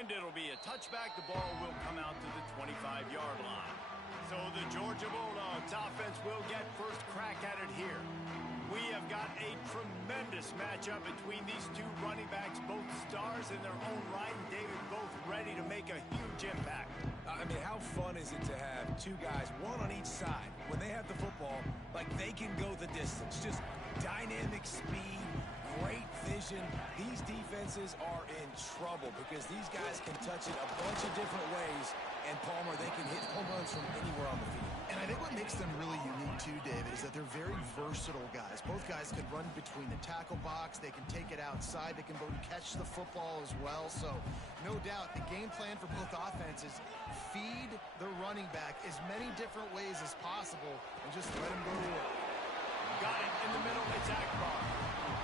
And it'll be a touchback. The ball will come out to the 25-yard line. So the Georgia Bulldogs offense will get first crack at it here. We have got a tremendous matchup between these two running backs, both stars in their own right, and David, both ready to make a huge impact. I mean, how fun is it to have two guys, one on each side, when they have the football, like they can go the distance. Just dynamic speed, great vision. These defenses are in trouble because these guys can touch it a bunch of different ways, and Palmer, they can hit home runs from anywhere on the field. And I think what makes them really unique too, David, is that they're very versatile guys. Both guys can run between the tackle box. They can take it outside. They can both catch the football as well. So, no doubt, the game plan for both offenses, feed the running back as many different ways as possible and just let him go to work. Got it in the middle. It's Akbar.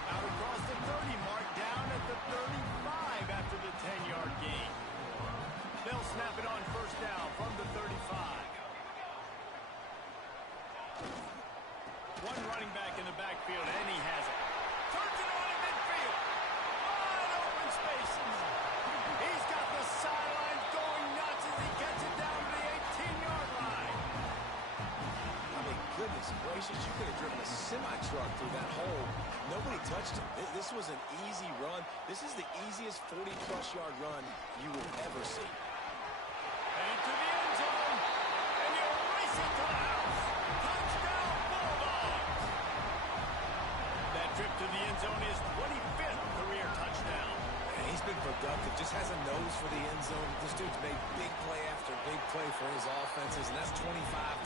Out across the 30 mark, down at the 35 after the 10-yard gain. They'll snap it on first down from the 35. One running back in the backfield, and he has it. Turns it on in midfield. Wide open spaces. He's got the sideline going nuts as he gets it down to the 18-yard line. I mean, goodness gracious, you could have driven a semi-truck through that hole. Nobody touched him. This was an easy run. This is the easiest 40-plus-yard run you will ever see. Into the end zone, and he'll race it to the house. Touchdown, Bulldogs! That trip to the end zone is 25th career touchdown. And he's been productive, just has a nose for the end zone. This dude's made big play after big play for his offenses, and that's 25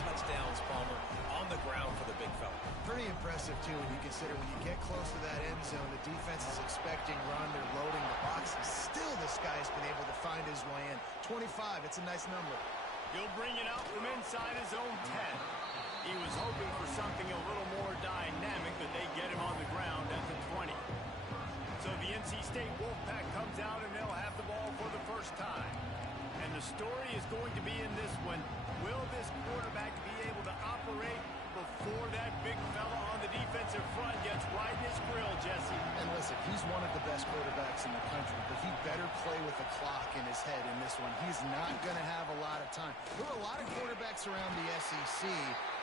touchdowns, Palmer, on the ground for the big fella. Pretty impressive, too, when you consider when you get close to that end zone, the defense is expecting run, they're loading the box, and still this guy's been able to find his way in. 25, it's a nice number. He'll bring it out from inside his own 10. He was hoping for something a little more dynamic, but they get him on the ground at the 20. So the NC State Wolfpack comes out, and they'll have the ball for the first time. And the story is going to be in this one. Will this quarterback be able to operate before that big fella on the defensive front gets right in his grill, Jesse? And listen, he's one of the best quarterbacks in the country, but he better play with the clock in his head in this one. He's not going to have a lot of time. There were a lot of quarterbacks around the SEC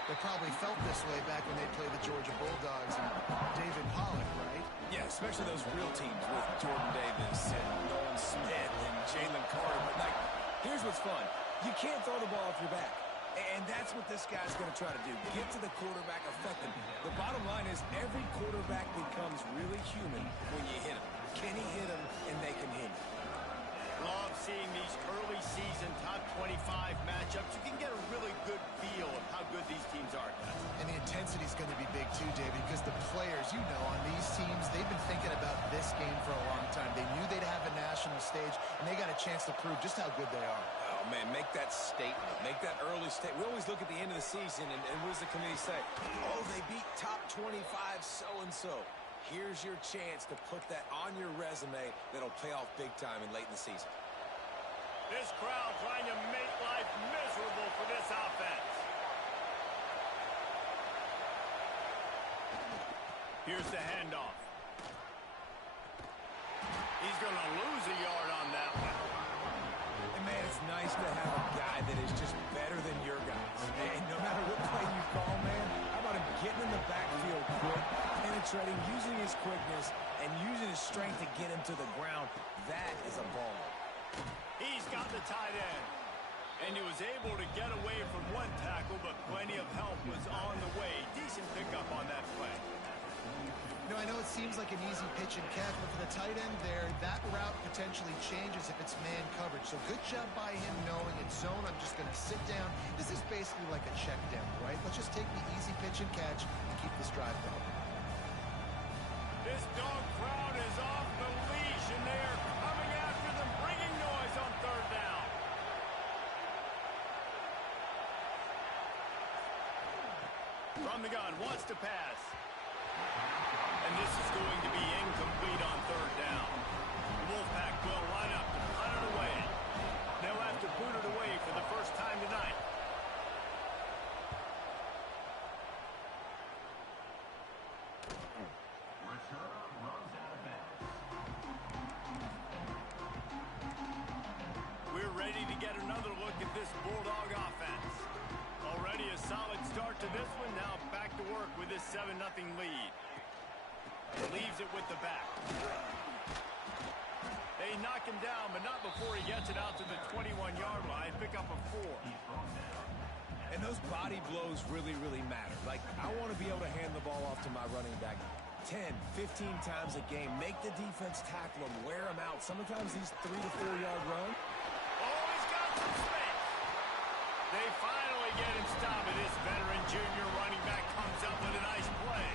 that probably felt this way back when they played the Georgia Bulldogs and David Pollock, right? Yeah, especially those real teams with Jordan Davis and Nolan Smith and Jalen Carter. But, like, here's what's fun. You can't throw the ball off your back. And that's what this guy's going to try to do. Get to the quarterback effectively. The bottom line is every quarterback becomes really human when you hit him. Can he hit him and they can hit him? Love seeing these early season top 25 matchups. You can get a really good feel of how good these teams are, guys. And the intensity is going to be big too, David, because the players, you know, on these teams, they've been thinking about this game for a long time. They knew they'd have a national stage, and they got a chance to prove just how good they are. Oh, man, make that statement. Make that early statement. We always look at the end of the season, and what does the committee say? Oh, they beat top 25 so-and-so. Here's your chance to put that on your resume that'll pay off big time and late in the season. This crowd trying to make life miserable for this offense. Here's the handoff. He's going to lose a yard on that one. And, man, it's nice to have a guy that is just better than your guys. And no matter what play you call, man, how about him getting in the backfield quick, penetrating, using his quickness, and using his strength to get him to the ground. That is a baller. He's got the tight end. And he was able to get away from one tackle, but plenty of help was on the way. Decent pickup on that play. You know, I know it seems like an easy pitch and catch, but for the tight end there, that route potentially changes if it's man coverage. So good job by him knowing it's zone. I'm just going to sit down. This is basically like a check down, right? Let's just take the easy pitch and catch and keep this drive going. This dog crowd is off the leash, and they are coming after them, bringing noise on third down. From the gun, wants to pass. And this is going to be incomplete on third down. The Wolfpack will line up to punt it away. They'll have to boot it away for the first time tonight. Bulldog offense. Already a solid start to this one. Now back to work with this 7-0 lead. Leaves it with the back. They knock him down, but not before he gets it out to the 21-yard line. Pick up a 4. And those body blows really, really matter. Like, I want to be able to hand the ball off to my running back 10, 15 times a game. Make the defense tackle him, wear him out. Sometimes these 3 to 4 yard run. Oh, he's got some space. They finally get him stopped. This veteran junior running back comes up with a nice play.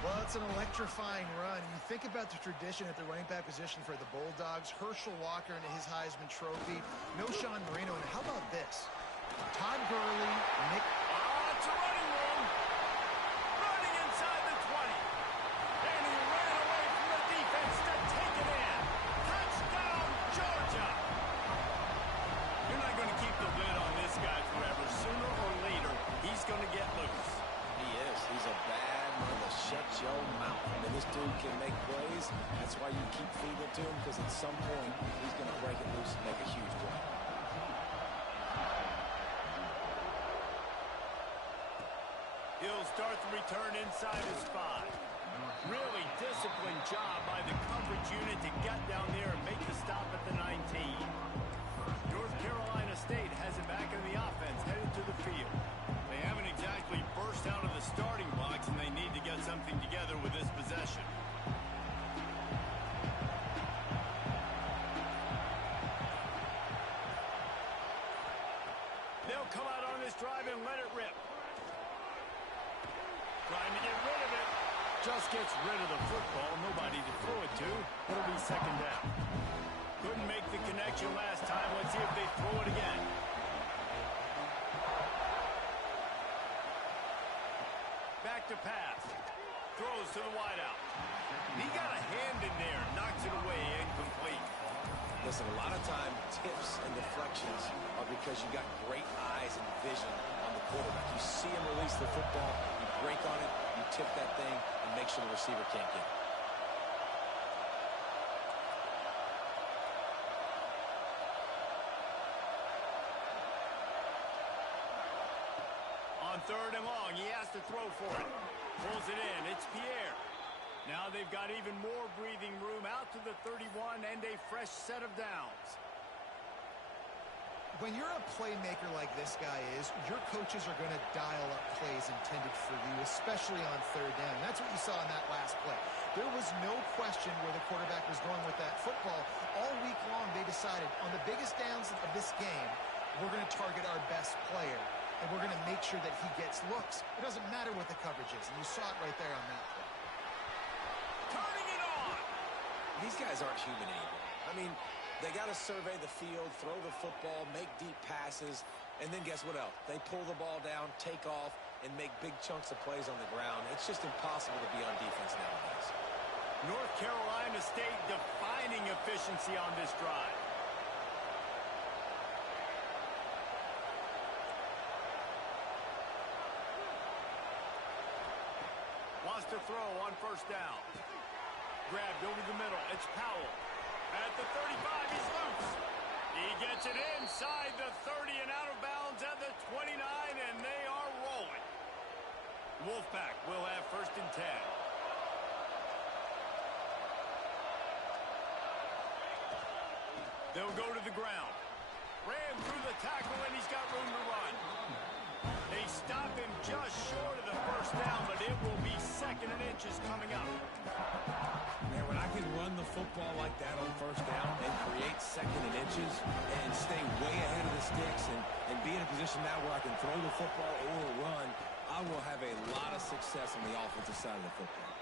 Well, it's an electrifying run. You think about the tradition at the running back position for the Bulldogs. Herschel Walker into his Heisman Trophy. No Sean Marino. And how about this? Todd Gurley, Nick. Oh, it's a running room. Running inside the 20. And he ran away from the defense to take it in. Touchdown, Georgia. You're not going to keep the lid on this guy forever. Sooner or later, he's going to get loose. He is. He's a bad mother. Shut your mouth. I mean, this dude can make plays. That's why you keep feeding it to him, because at some point, he's going to break it loose and make a huge play. He'll start the return inside his 5. Really disciplined job by the coverage unit to get down there and make the stop at the 19. North Carolina State has it back in the offense, headed to the field. They haven't exactly burst out of the starting blocks, and they need to get something together with this possession. They'll come out on this drive and let it rip. Trying to get rid of it. Just gets rid of the football. Nobody to throw it to. It'll be second down. Couldn't make the connection last time. Let's see if they throw it again. Back to pass. Throws to the wideout. He got a hand in there. Knocks it away. Incomplete. Listen, a lot of time, tips and deflections are because you got great eyes and vision on the quarterback. You see him release the football, you break on it, you tip that thing, and make sure the receiver can't get it. On 3rd and long, he has to throw for it. Pulls it in. It's Pierre. Now they've got even more breathing room out to the 31 and a fresh set of downs. When you're a playmaker like this guy is, your coaches are going to dial up plays intended for you, especially on 3rd down. That's what you saw in that last play. There was no question where the quarterback was going with that football. All week long, they decided on the biggest downs of this game, we're going to target our best player, and we're going to make sure that he gets looks. It doesn't matter what the coverage is, and you saw it right there on that play. Turning it on. These guys aren't human anymore. I mean, they got to survey the field, throw the football, make deep passes, and then guess what else? They pull the ball down, take off, and make big chunks of plays on the ground. It's just impossible to be on defense nowadays. North Carolina State defining efficiency on this drive. Wants to throw on 1st down. Grabbed over the middle. It's Powell. At the 35, he's loose. He gets it inside the 30 and out of bounds at the 29, and they are rolling. Wolfpack will have 1st and 10. They'll go to the ground. Ran through the tackle, and he's got room to run. They stop him just short of the 1st down, but it will be 2nd and inches coming up. Man, when I can run the football like that on 1st down and create 2nd and inches and stay way ahead of the sticks and be in a position now where I can throw the football or run, I will have a lot of success on the offensive side of the football.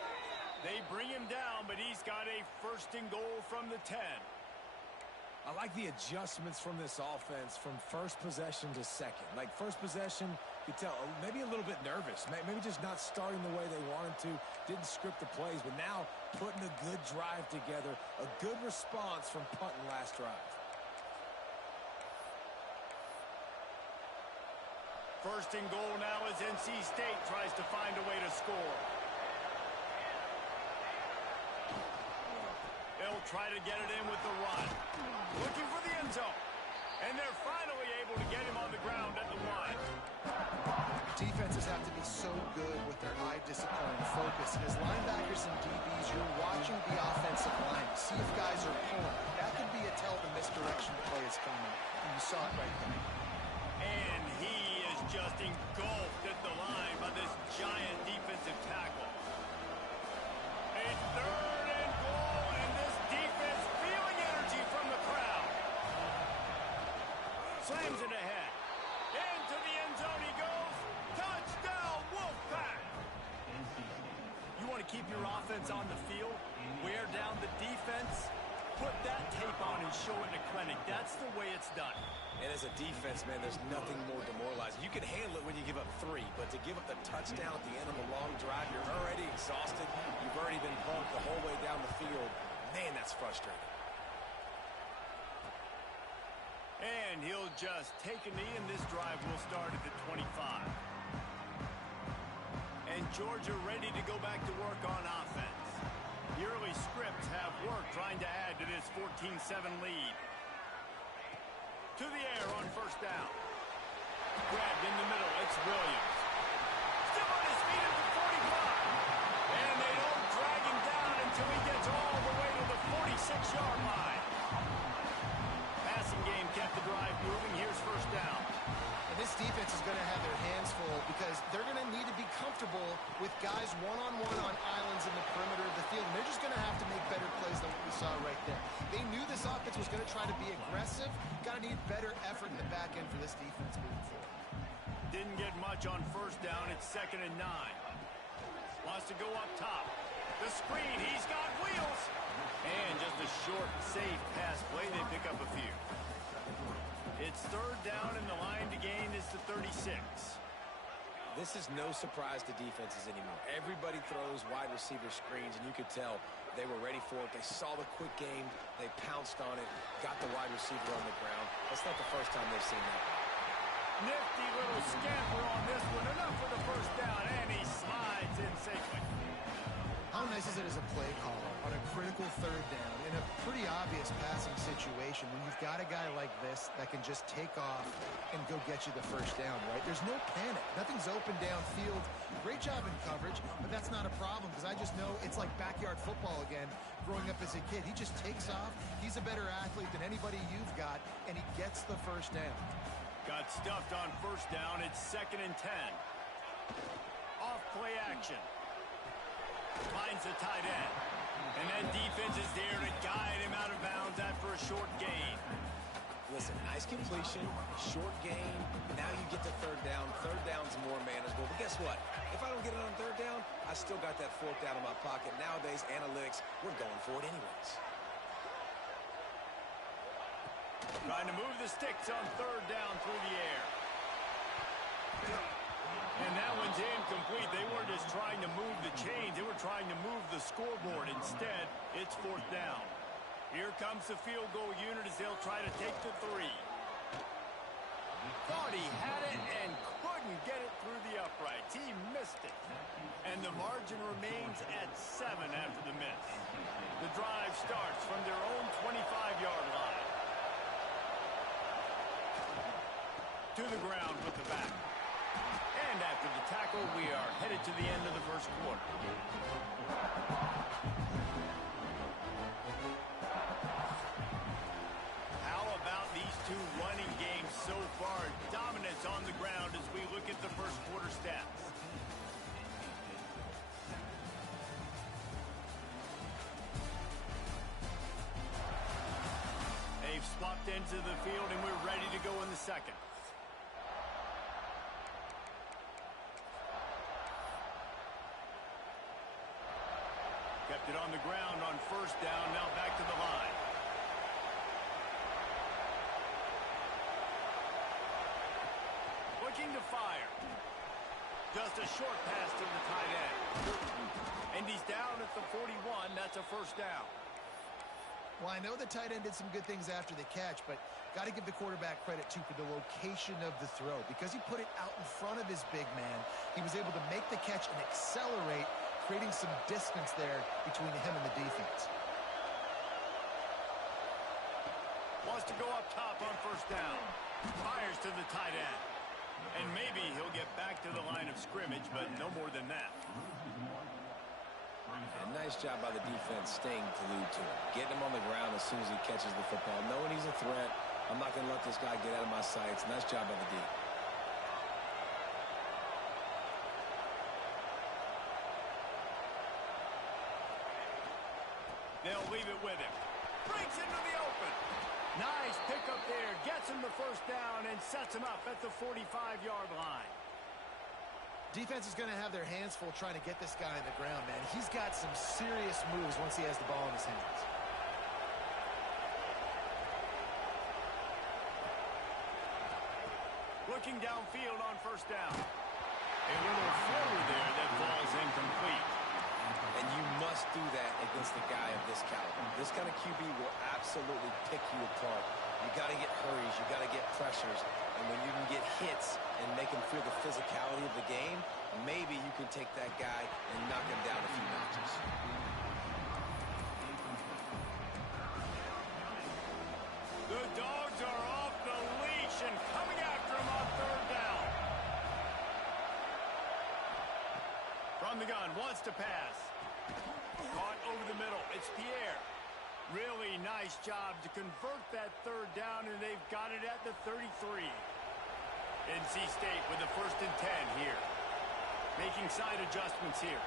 They bring him down, but he's got a 1st and goal from the 10. I like the adjustments from this offense from 1st possession to 2nd. Like 1st possession, you tell maybe a little bit nervous, maybe just not starting the way they wanted to, didn't script the plays, but now putting a good drive together, a good response from punting last drive. 1st and goal now as NC State tries to find a way to score. They'll try to get it in with the run. Looking for the end zone. And they're finally able to get him on the ground at the line. Defenses have to be so good with their eye discipline and focus. And as linebackers and DBs, you're watching the offensive line to see if guys are pulling. That could be a tell the misdirection play is coming. And you saw it right there. And he is just engulfed at the line by this giant defensive tackle. A 3rd and goal, and this defense feeling energy from the crowd. Slams it ahead. Into the end zone he goes. Touchdown, Wolfpack! You want to keep your offense on the field? Wear down the defense? Put that tape on and show it in a clinic. That's the way it's done. And as a defense, man, there's nothing more demoralizing. You can handle it when you give up 3, but to give up the touchdown at the end of a long drive, you're already exhausted. You've already been bumped the whole way down the field. Man, that's frustrating. And he'll just take a knee, and this drive will start at the 25. And Georgia ready to go back to work on offense. The early scripts have worked trying to add to this 14-7 lead. To the air on first down. Grabbed in the middle, it's Williams. Still on his feet at the 45. And they don't drag him down until he gets all the way to the 46-yard line. Passing game kept the drive moving. Here's first down. And this defense is going to have their hands full because they're going to need to be comfortable with guys one-on-one on islands in the perimeter of the field. And they're just going to have to make better plays than what we saw right there. They knew this offense was going to try to be aggressive. Got to need better effort in the back end for this defense moving forward. Didn't get much on first down. It's 2nd and 9. Wants to go up top. The screen. He's got wheels. And just a short, safe pass play. They pick up a few. It's 3rd down, and the line to gain is the 36. This is no surprise to defenses anymore. Everybody throws wide receiver screens, and you could tell they were ready for it. They saw the quick game. They pounced on it, got the wide receiver on the ground. That's not the first time they've seen that. Nifty little scamper on this one. Enough for the first down, and he slides in safely. How nice is it as a play caller on a critical 3rd down in a pretty obvious passing situation when you've got a guy like this that can just take off and go get you the first down, right? There's no panic. Nothing's open downfield. Great job in coverage, but that's not a problem because I just know it's like backyard football again growing up as a kid. He just takes off. He's a better athlete than anybody you've got, and he gets the first down. Got stuffed on first down. It's 2nd and 10. Off play action. Finds the tight end. And that defense is there to guide him out of bounds after a short gain. Listen, nice completion, short gain. Now you get to 3rd down. 3rd down's more manageable. But guess what? If I don't get it on 3rd down, I still got that 4th down in my pocket. Nowadays, analytics, we're going for it anyways. Trying to move the sticks on 3rd down through the air. And that one's incomplete. They weren't just trying to move the chains. They were trying to move the scoreboard. Instead, it's 4th down. Here comes the field goal unit as they'll try to take the 3. Thought he had it and couldn't get it through the uprights. He missed it. And the margin remains at 7 after the miss. The drive starts from their own 25-yard line. To the ground with the back. And after the tackle, we are headed to the end of the first quarter. How about these two running games so far? Dominance on the ground as we look at the first quarter stats. They've swapped into the field, and we're ready to go in the second. Kept it on the ground on first down, now back to the line. Looking to fire. Just a short pass to the tight end. And he's down at the 41. That's a first down. Well, I know the tight end did some good things after the catch, but got to give the quarterback credit, too, for the location of the throw. Because he put it out in front of his big man, he was able to make the catch and accelerate, creating some distance there between him and the defense. Wants to go up top on first down. Fires to the tight end. And maybe he'll get back to the line of scrimmage, but no more than that. And nice job by the defense staying glued to him. Getting him on the ground as soon as he catches the football. Knowing he's a threat. I'm not going to let this guy get out of my sights. Nice job by the D. They'll leave it with him. Breaks into the open. Nice pickup there. Gets him the first down and sets him up at the 45-yard line. Defense is going to have their hands full trying to get this guy on the ground, man. He's got some serious moves once he has the ball in his hands. Looking downfield on first down. A little floater there that falls incomplete. And you must do that against a guy of this caliber. This kind of QB will absolutely pick you apart. You got to get hurries. You got to get pressures. And when you can get hits and make him feel the physicality of the game, maybe you can take that guy and knock him down a few notches. The Dogs are off the leash and coming after him on third down. From the gun, wants to pass. Caught over the middle. It's Pierre. Really nice job to convert that third down, and they've got it at the 33. NC State with the 1st and 10 here. Making side adjustments here.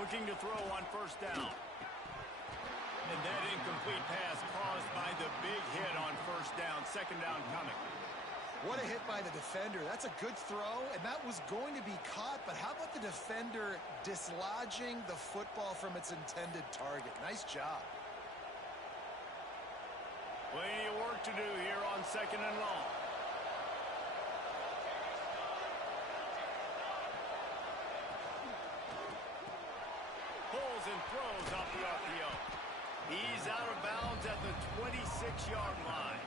Looking to throw on first down. And that incomplete pass caused by the big hit on first down. Second down coming. What a hit by the defender. That's a good throw, and that was going to be caught, but how about the defender dislodging the football from its intended target? Nice job. Plenty of work to do here on second and long. Pulls and throws off the RPO. He's out of bounds at the 26-yard line.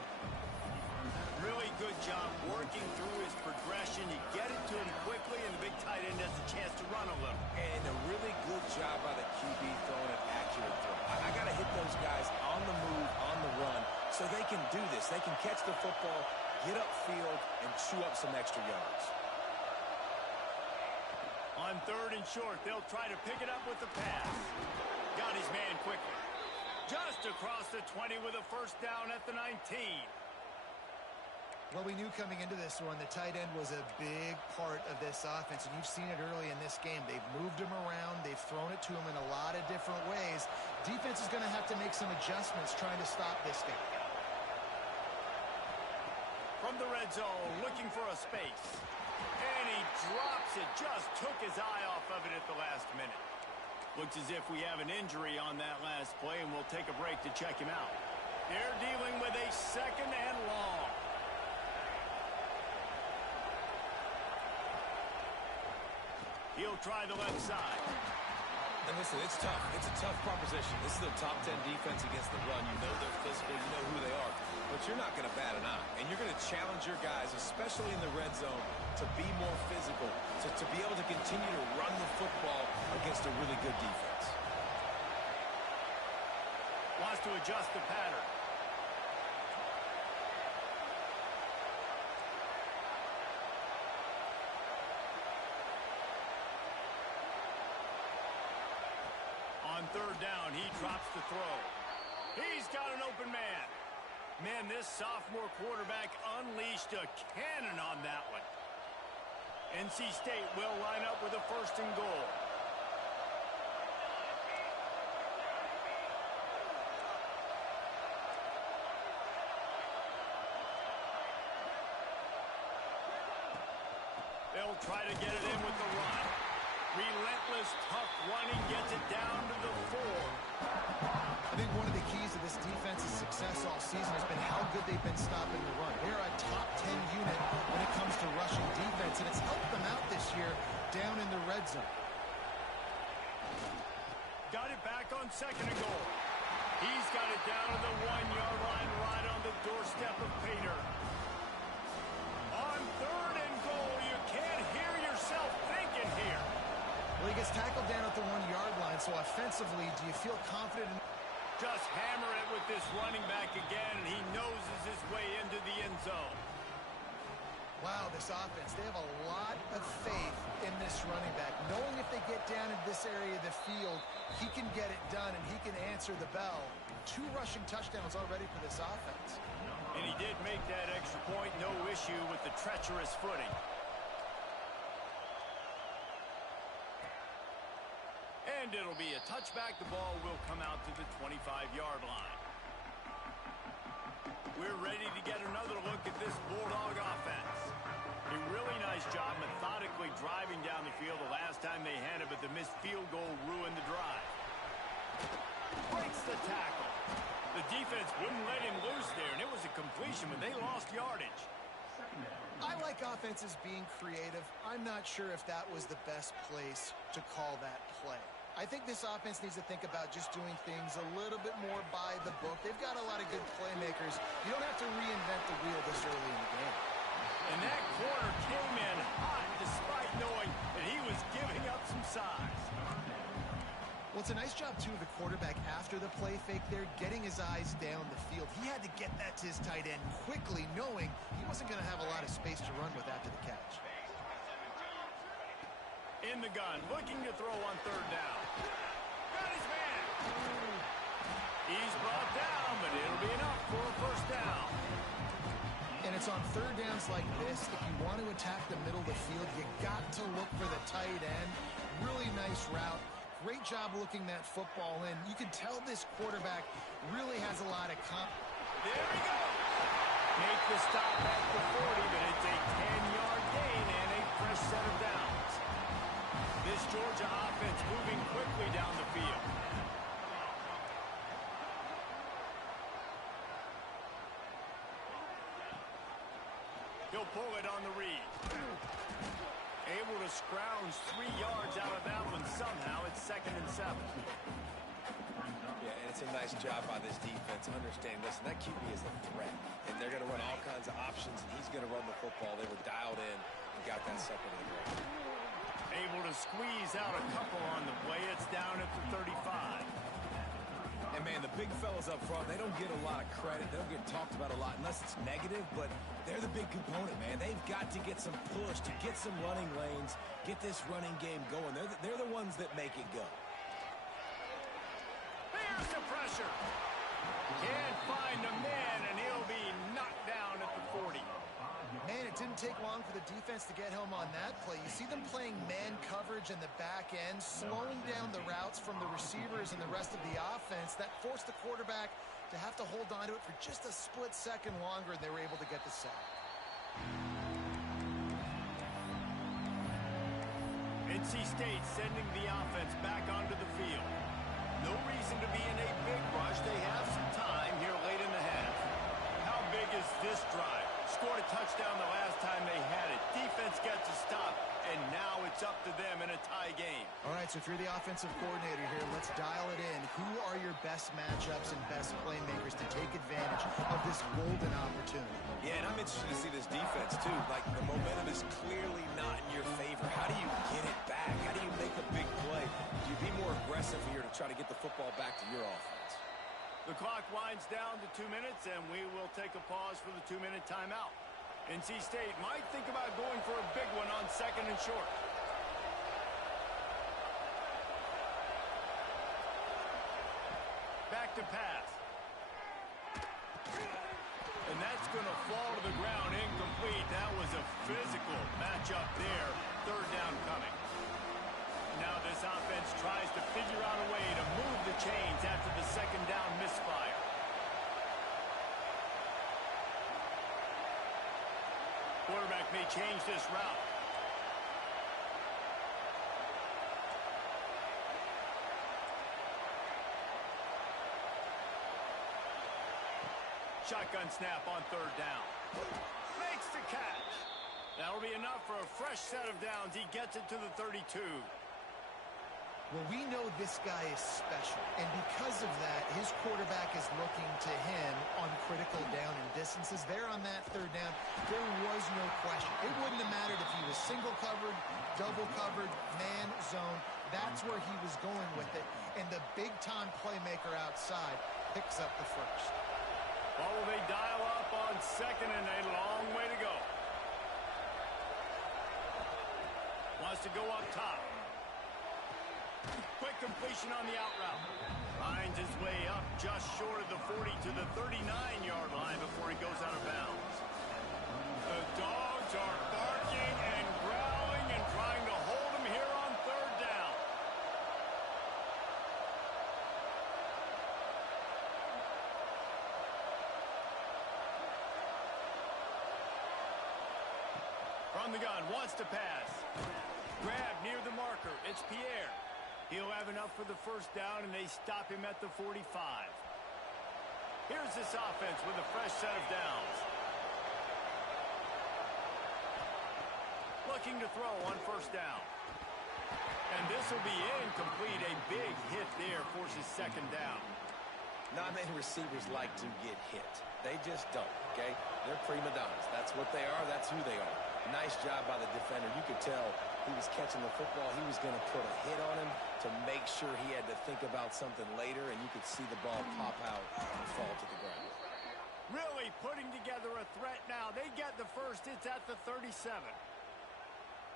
Really good job working through his progression. You get it to him quickly, and the big tight end has a chance to run a little. And a really good job by the QB throwing an accurate throw. I got to hit those guys on the move, on the run, so they can do this. They can catch the football, get upfield, and chew up some extra yards. On third and short, they'll try to pick it up with the pass. Got his man quickly. Just across the 20 with a first down at the 19. Well, we knew coming into this one, the tight end was a big part of this offense, and you've seen it early in this game. They've moved him around. They've thrown it to him in a lot of different ways. Defense is going to have to make some adjustments trying to stop this guy. From the red zone, looking for a space. And he drops it. Just took his eye off of it at the last minute. Looks as if we have an injury on that last play, and we'll take a break to check him out. They're dealing with a second and long. He'll try the left side. And listen, it's tough. It's a tough proposition. This is a top 10 defense against the run. You know they're physical. You know who they are. But you're not going to bat an eye. And you're going to challenge your guys, especially in the red zone, to be more physical, to be able to continue to run the football against a really good defense. Wants to adjust the pattern. On third down, he drops the throw. He's got an open man. Man, this sophomore quarterback unleashed a cannon on that one. NC State will line up with a first and goal. They'll try to get it in with the run. Relentless, tough running, gets it down to the 4. I think one of the keys to this defense's success all season has been how good they've been stopping the run. They're a top 10 unit when it comes to rushing defense, and it's helped them out this year down in the red zone. Got it back on second and goal. He's got it down to the 1-yard line, right on the doorstep of Pater. On third and goal, you can't hear yourself thinking here. So offensively, do you feel confident in... Just hammer it with this running back again, and he noses his way into the end zone. Wow, this offense, they have a lot of faith in this running back. Knowing if they get down in this area of the field, he can get it done and he can answer the bell. 2 rushing touchdowns already for this offense. And he did make that extra point, no issue with the treacherous footing. And it'll be a touchback. The ball will come out to the 25-yard line. We're ready to get another look at this Bulldog offense. A really nice job methodically driving down the field the last time they had it, but the missed field goal ruined the drive. Breaks the tackle. The defense wouldn't let him loose there, and it was a completion, but they lost yardage. I like offenses being creative. I'm not sure if that was the best place to call that play. I think this offense needs to think about just doing things a little bit more by the book. They've got a lot of good playmakers. You don't have to reinvent the wheel this early in the game. And that corner came in hot despite knowing that he was giving up some size. Well, it's a nice job, too, of the quarterback after the play fake there, getting his eyes down the field. He had to get that to his tight end quickly, knowing he wasn't going to have a lot of space to run with after the catch. In the gun, looking to throw on 3rd down. Got his man. He's brought down, but it'll be enough for a 1st down. And it's on 3rd downs like this. If you want to attack the middle of the field, you got to look for the tight end. Really nice route. Great job looking that football in. You can tell this quarterback really has a lot of There we go. Make the stop at the 40, but it's a 10-yard gain and a fresh set of downs. This Georgia offense moving quickly down the field. He'll pull it on the read. Able to scrounge 3 yards out of that one somehow. It's 2nd and 7. Yeah, and it's a nice job by this defense understanding, listen, that QB is a threat, and they're going to run all kinds of options, and he's going to run the football. They were dialed in and got that 2nd and 3. Able to squeeze out a couple on the play. It's down at the 35. And, man, the big fellas up front, they don't get a lot of credit. They don't get talked about a lot unless it's negative, but they're the big component, man. They've got to get some push, to get some running lanes, get this running game going. They're the ones that make it go. There's the pressure. Can't find a man, and he'll be knocked down at the 40. Man, it didn't take long for the defense to get home on that play. You see them playing man coverage in the back end, slowing down the routes from the receivers and the rest of the offense. That forced the quarterback to have to hold on to it for just a split second longer, and they were able to get the sack. NC State sending the offense back onto the field. No reason to be in a big rush. They have some time here late in the half. How big is this drive? Scored a touchdown the last time they had it. Defense gets a stop, and now it's up to them in a tie game. All right, so if you're the offensive coordinator here, let's dial it in. Who are your best matchups and best playmakers to take advantage of this golden opportunity? Yeah, and I'm interested to see this defense, too. Like, the momentum is clearly not in your favor. How do you get it back? How do you make a big play? Do you be more aggressive here to try to get the football back to your offense? The clock winds down to 2 minutes, and we will take a pause for the 2-minute timeout. NC State might think about going for a big one on 2nd and short. Back to pass. And that's going to fall to the ground incomplete. That was a physical matchup there. 3rd down coming. Now this offense tries to figure out a way to move the chains after the 2nd down misfire. Quarterback may change this route. Shotgun snap on 3rd down. Makes the catch. That'll be enough for a fresh set of downs. He gets it to the 32. Well, we know this guy is special, and because of that, his quarterback is looking to him on critical down and distances. There on that 3rd down, there was no question. It wouldn't have mattered if he was single covered, double covered, man, zone. That's where he was going with it. And the big-time playmaker outside picks up the first. Well, will they dial up on second and a long way to go? Wants to go up top. Quick completion on the out route. Finds his way up just short of the 40 to the 39-yard line before he goes out of bounds. The dogs are barking and growling and trying to hold him here on third down. From the gun, wants to pass. Grab near the marker. It's Pierre. He'll have enough for the first down, and they stop him at the 45. Here's this offense with a fresh set of downs. Looking to throw on first down. And this will be incomplete. A big hit there forces second down. Not many receivers like to get hit. They just don't, okay? They're prima donnas. That's what they are. That's who they are. Nice job by the defender. You could tell he was catching the football. He was going to put a hit on him to make sure he had to think about something later, and you could see the ball pop out and fall to the ground. Really putting together a threat now. They get the first. It's at the 37.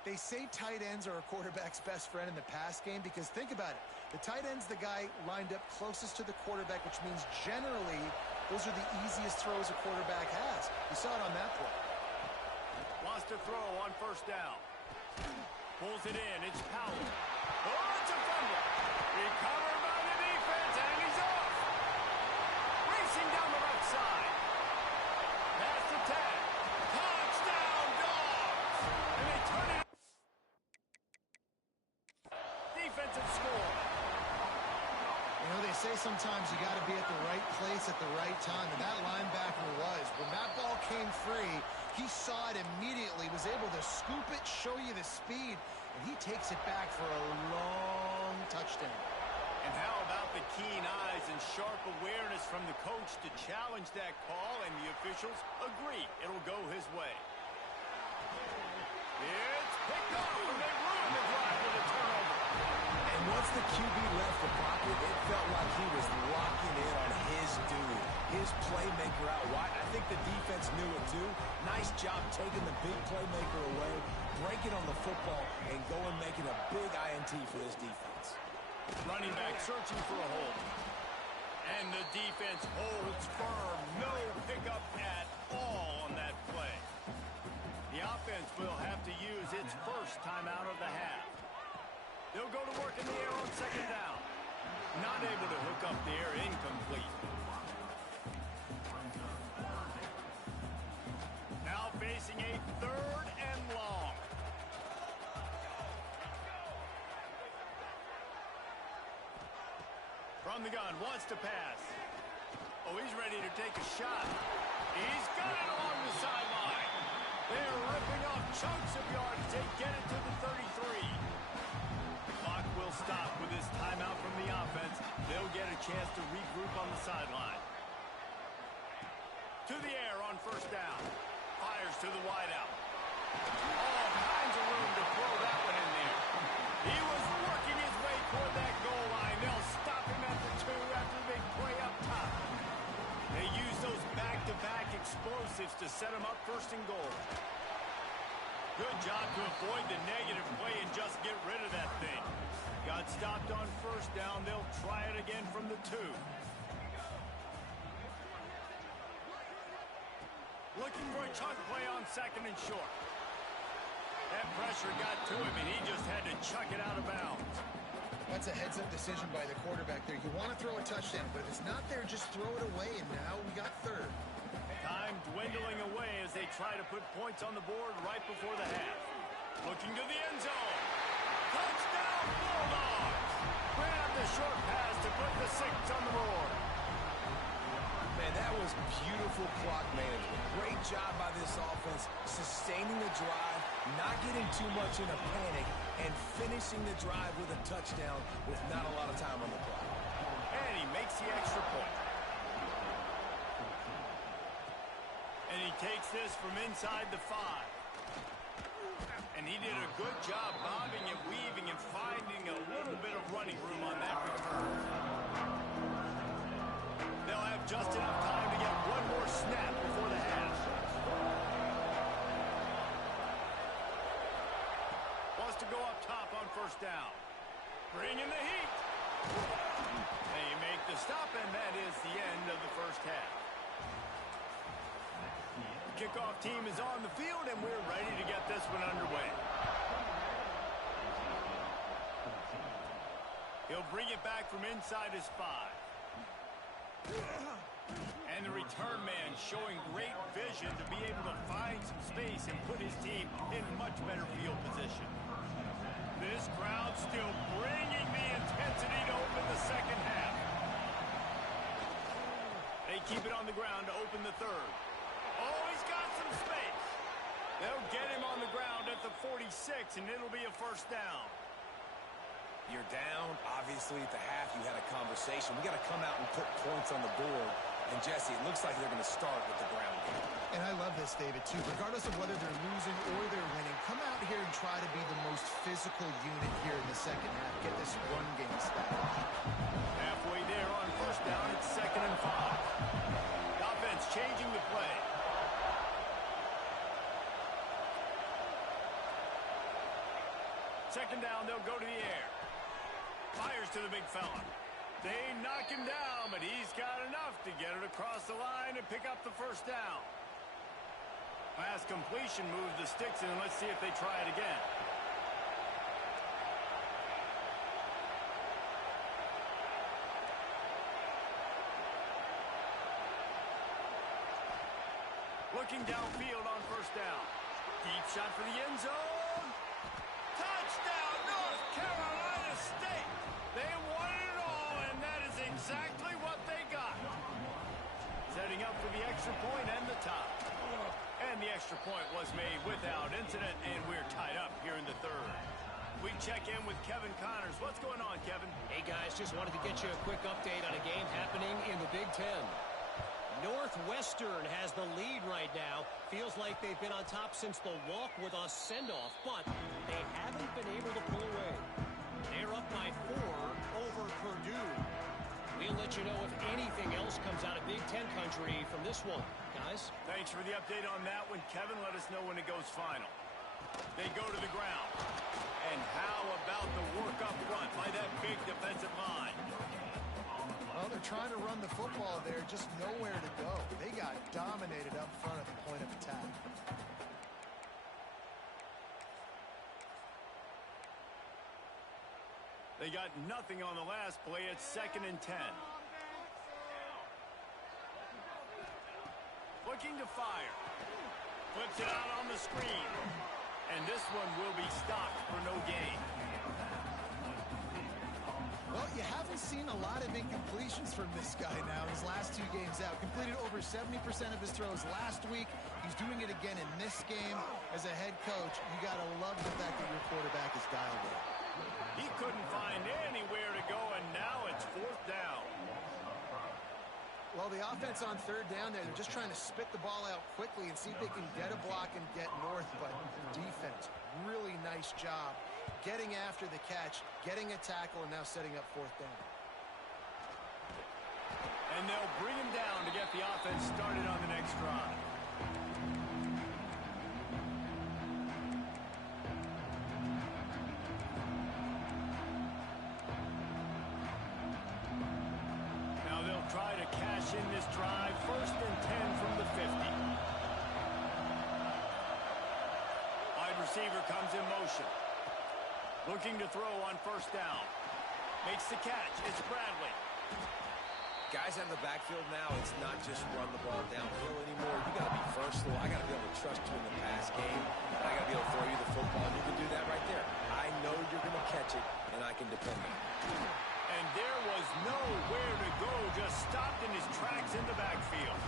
They say tight ends are a quarterback's best friend in the pass game because think about it. The tight end's the guy lined up closest to the quarterback, which means generally those are the easiest throws a quarterback has. You saw it on that play. Wants to throw on first down. Pulls it in. It's Powell. Oh, it's a fumble. Recovered by the defense, and he's off. Racing down the left side. Pass the tag. Touchdown, Dogs! And they turn it. Defensive score. You know, they say sometimes you got to be at the right place at the right time, and that linebacker was. When that ball came free, he saw it immediately, was able to scoop it, show you the speed, and he takes it back for a long touchdown. And how about the keen eyes and sharp awareness from the coach to challenge that call, and the officials agree it'll go his way. It's picked off, and they ruin the drive with a turnover. And once the QB left the pocket, it felt like he was locking in on his dude, his playmaker out wide. I think the defense knew it too. Nice job taking the big playmaker away, breaking on the football, and going making a big INT for this defense. Running back searching for a hole. And the defense holds firm. No pickup at all on that play. The offense will have to use its first timeout of the half. They'll go to work in the air on second down. Not able to hook up there, incomplete. Now facing a third and long. From the gun, wants to pass. Oh, he's ready to take a shot. He's got it along the sideline. They're ripping off chunks of yards. They get it to the 33. The clock will stop with this timeout from the offense. They'll get a chance to regroup on the sideline. To the air on first down. Fires to the wideout. All kinds of room to throw that one in there. He was working his way toward that goal line. They'll stop him at the 2 after the big play up top. They use those back-to-back explosives to set him up first and goal. Good job to avoid the negative play and just get rid of that thing. Got stopped on first down. They'll try it again from the 2. Looking for a chunk play on second and short. That pressure got to him, and he just had to chuck it out of bounds. That's a heads-up decision by the quarterback there. You want to throw a touchdown, but if it's not there, just throw it away, and now we got third. Time dwindling away as they try to put points on the board right before the half. Looking to the end zone. Touchdown, Bulldogs! Grab the short pass to put the 6 on the board. Man, that was beautiful clock management. Great job by this offense, sustaining the drive, not getting too much in a panic, and finishing the drive with a touchdown with not a lot of time on the clock. And he makes the extra point. And he takes this from inside the 5. And he did a good job bobbing and weaving and finding a little bit of running room on that return. They'll have just enough time to get one more snap before the half. Wants to go up top on first down. Bring in the heat. They make the stop, and that is the end of the first half. The kickoff team is on the field, and we're ready to get this one underway. He'll bring it back from inside his 5. And the return man showing great vision to be able to find some space and put his team in much better field position. This crowd still bringing the intensity to open the second half. They keep it on the ground to open the third. Oh, he's got some space. They'll get him on the ground at the 46, and it'll be a first down. You're down. Obviously, at the half, you had a conversation. We got to come out and put points on the board. And, Jesse, it looks like they're going to start with the ground game. And I love this, David, too. Regardless of whether they're losing or they're winning, come out here and try to be the most physical unit here in the second half. Get this run game established. Halfway there on first down, it's 2nd and 5. The offense changing the play. Second down, they'll go to the air. Fires to the big fella. They knock him down, but he's got enough to get it across the line and pick up the first down. Pass completion moves the sticks in, and let's see if they try it again. Looking downfield on first down. Deep shot for the end zone. Touchdown, North Carolina State. They won it all, and that is exactly what they got. Setting up for the extra point and the tie. And the extra point was made without incident, and we're tied up here in the third. We check in with Kevin Connors. What's going on, Kevin? Hey, guys, just wanted to get you a quick update on a game happening in the Big Ten. Northwestern has the lead right now. Feels like they've been on top since the walk with a send-off, but they haven't been able to pull away. They're up by 4 over Purdue. We'll let you know if anything else comes out of Big Ten country from this one, guys. Thanks for the update on that one, Kevin. Let us know when it goes final. They go to the ground. And how about the work up front by that big defensive line? Well, they're trying to run the football there, just nowhere to go. They got dominated up front at the point of attack. They got nothing on the last play. It's 2nd and 10. Looking to fire. Flips it out on the screen. And this one will be stopped for no gain. Well, you haven't seen a lot of incompletions from this guy now his last 2 games out. Completed over 70% of his throws last week. He's doing it again in this game. As a head coach, you got to love the fact that your quarterback is dialed in. He couldn't find anywhere to go, and now it's 4th down. Well, the offense on 3rd down there, they're just trying to spit the ball out quickly and see if they can get a block and get north, but defense, really nice job getting after the catch, getting a tackle, and now setting up 4th down. And they'll bring him down to get the offense started on the next drive. Now they'll try to cash in this drive. 1st and 10 from the 50. Wide receiver comes in motion. Looking to throw on 1st down. Makes the catch. It's Bradley. Guys out of the backfield now, it's not just run the ball downhill anymore. You got to be versatile. I got to be able to trust you in the pass game. And I got to be able to throw you the football. And you can do that right there. I know you're going to catch it, and I can depend on it. And there was nowhere to go. Just stopped in his tracks in the backfield.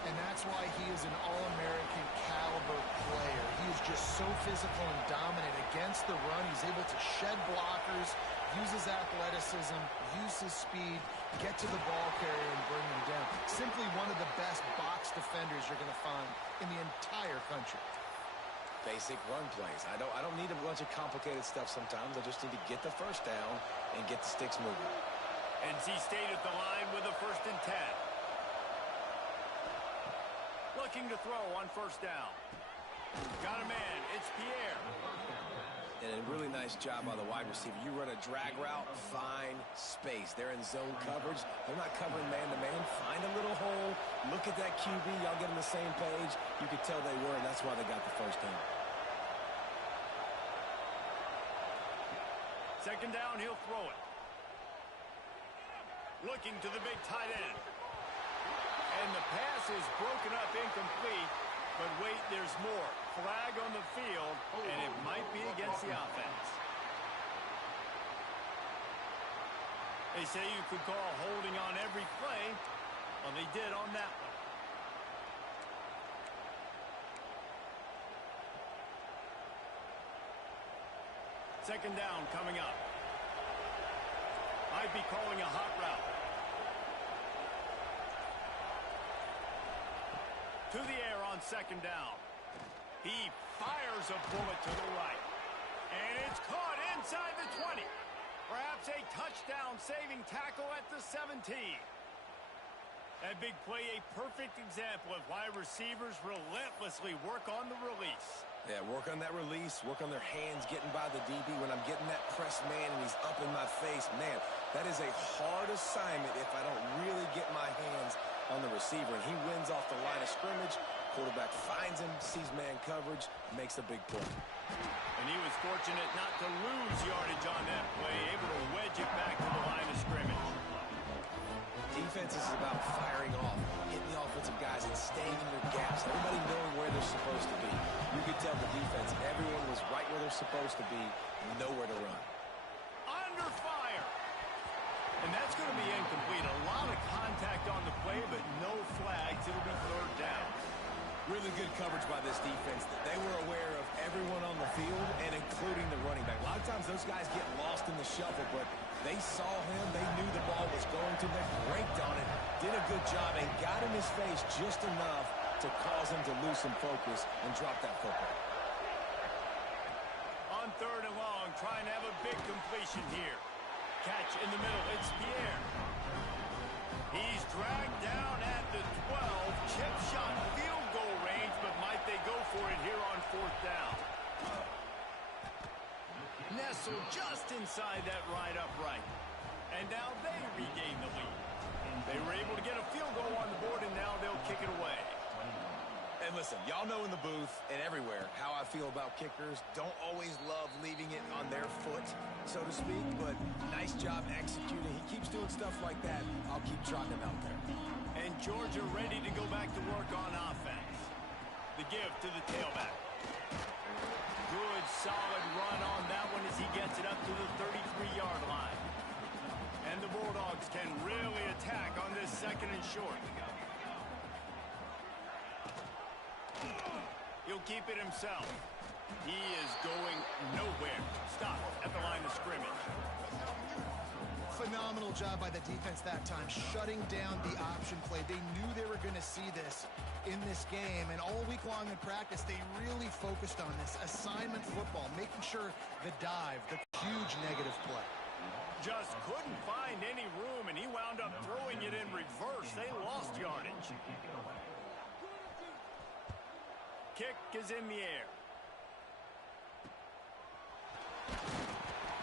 And that's why he is an All-American caliber player. He is just so physical and dominant against the run. He's able to shed blockers, use his athleticism, use his speed, get to the ball carrier and bring him down. Simply one of the best box defenders you're going to find in the entire country. Basic run plays. I don't need a bunch of complicated stuff sometimes. I just need to get the first down and get the sticks moving. NC State at the line with a 1st and 10. Looking to throw on 1st down. Got a man. It's Pierre. And a really nice job by the wide receiver. You run a drag route, find space. They're in zone coverage. They're not covering man-to-man. Find a little hole. Look at that QB. Y'all get on the same page. You could tell they were, and that's why they got the 1st down. 2nd down, he'll throw it. Looking to the big tight end. And the pass is broken up incomplete. But wait, there's more. Flag on the field, and it might be against the offense. They say you could call holding on every play. Well, they did on that one. Second down coming up. Might be calling a hot route. To the air on 2nd down. He fires a bullet to the right. And it's caught inside the 20. Perhaps a touchdown-saving tackle at the 17. That big play, a perfect example of why receivers relentlessly work on the release. Yeah, work on that release, work on their hands getting by the DB. When I'm getting that press man and he's up in my face, man, that is a hard assignment if I don't really get my hands on the receiver. And he wins off the line of scrimmage. Quarterback finds him, sees man coverage, makes a big play. And he was fortunate not to lose yardage on that play, able to wedge it back to the line of scrimmage. Defense is about firing off, hitting the offensive guys and staying in their gaps. Everybody knowing where they're supposed to be. You could tell the defense, everyone was right where they're supposed to be, nowhere to run. Under fire. And that's going to be incomplete. A lot of contact on the play, but no flags. It'll be 3rd down. Really good coverage by this defense. They were aware of everyone on the field and including the running back. A lot of times those guys get lost in the shuffle, but they saw him. They knew the ball was going to them. Ranked on it, did a good job, and got in his face just enough to cause him to lose some focus and drop that football. On 3rd and long, trying to have a big completion here. Catch in the middle. It's Pierre. He's dragged down at the 12. Chip shot field goal range, but might they go for it here on 4th down? Nestled just inside that right upright. And now they regain the lead. They were able to get a field goal on the board, and now they'll kick it away. And listen, y'all know in the booth and everywhere how I feel about kickers. Don't always love leaving it on their foot, so to speak, but nice job executing. He keeps doing stuff like that. I'll keep trotting him out there. And Georgia ready to go back to work on offense. The give to the tailback. Good, solid run on that one as he gets it up to the 33-yard line. And the Bulldogs can really attack on this 2nd and short. He'll keep it himself. He is going nowhere. Stop at the line of scrimmage. Phenomenal job by the defense that time, shutting down the option play. They knew they were going to see this in this game, and all week long in practice, they really focused on this assignment football, making sure the dive, the huge negative play. Just couldn't find any room, and he wound up throwing it in reverse. They lost yardage. Kick is in the air.